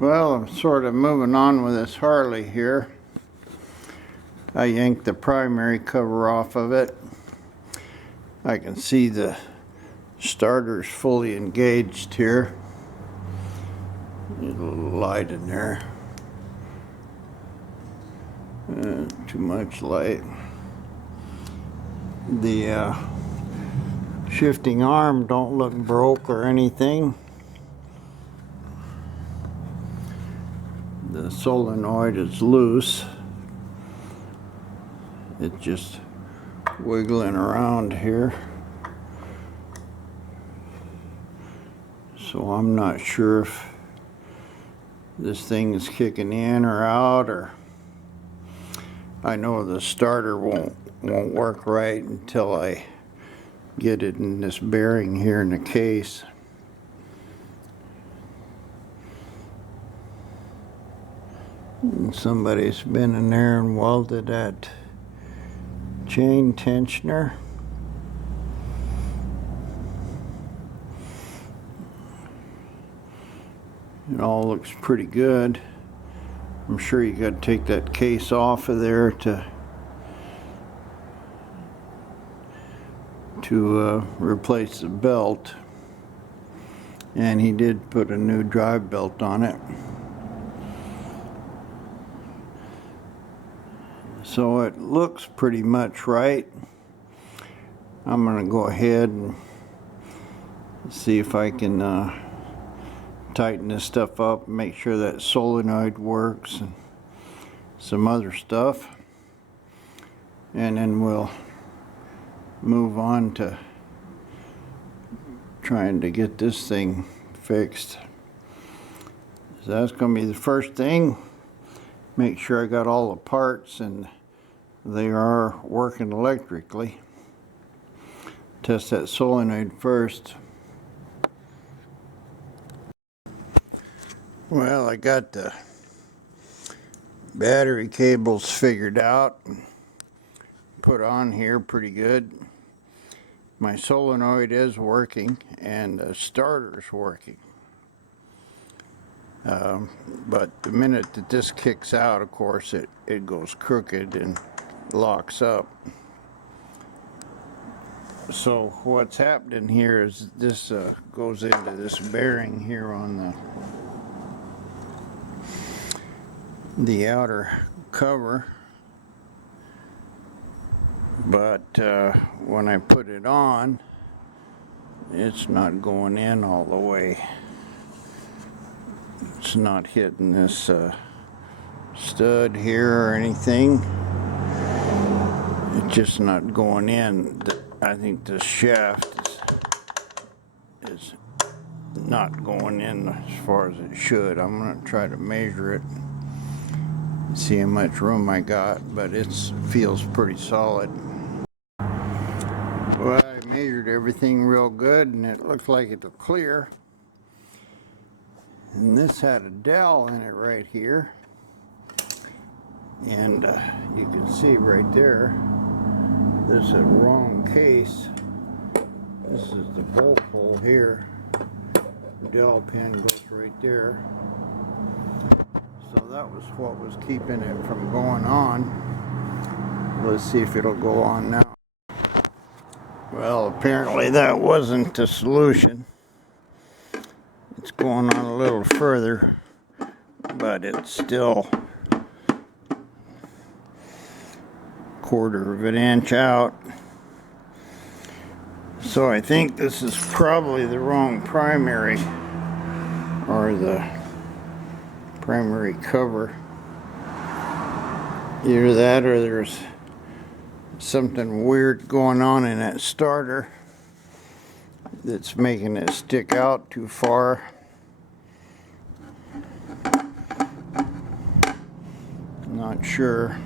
Well, I'm sort of moving on with this Harley here. I yanked the primary cover off of it. I can see the starter's fully engaged here. There's a little light in there. Too much light. The shifting arm don't look broke or anything. The solenoid is loose. It's just wiggling around here. So I'm not sure if this thing is kicking in or out, or I know the starter won't work right until I get it in this bearing here in the case. And somebody's been in there and welded that chain tensioner. It all looks pretty good. I'm sure you got to take that case off of there to replace the belt. And he did put a new drive belt on it. So it looks pretty much right. I'm going to go ahead and see if I can tighten this stuff up, make sure that solenoid works, and some other stuff. And then we'll move on to trying to get this thing fixed. So that's going to be the first thing. Make sure I got all the parts and they are working electrically. Test that solenoid first. Well, I got the battery cables figured out, put on here pretty good. My solenoid is working and the starter's working. But the minute that this kicks out, of course, it goes crooked and locks up. So what's happening here is this goes into this bearing here on the outer cover. But when I put it on, it's not going in all the way. It's not hitting this stud here or anything. It's just not going in. I think the shaft is not going in as far as it should. I'm going to try to measure it, see how much room I got, but it feels pretty solid. Well, I measured everything real good and it looked like it'll clear. And this had a dowel in it right here. And you can see right there, this is a wrong case. This is the bolt hole here. The dowel pin goes right there. So that was what was keeping it from going on. Let's see if it'll go on now. Well, apparently that wasn't the solution. It's going on a little further, but it's still 1/4 of an inch out. So I think this is probably the wrong primary, or the primary cover. Either that or there's something weird going on in that starter that's making it stick out too far. Not sure.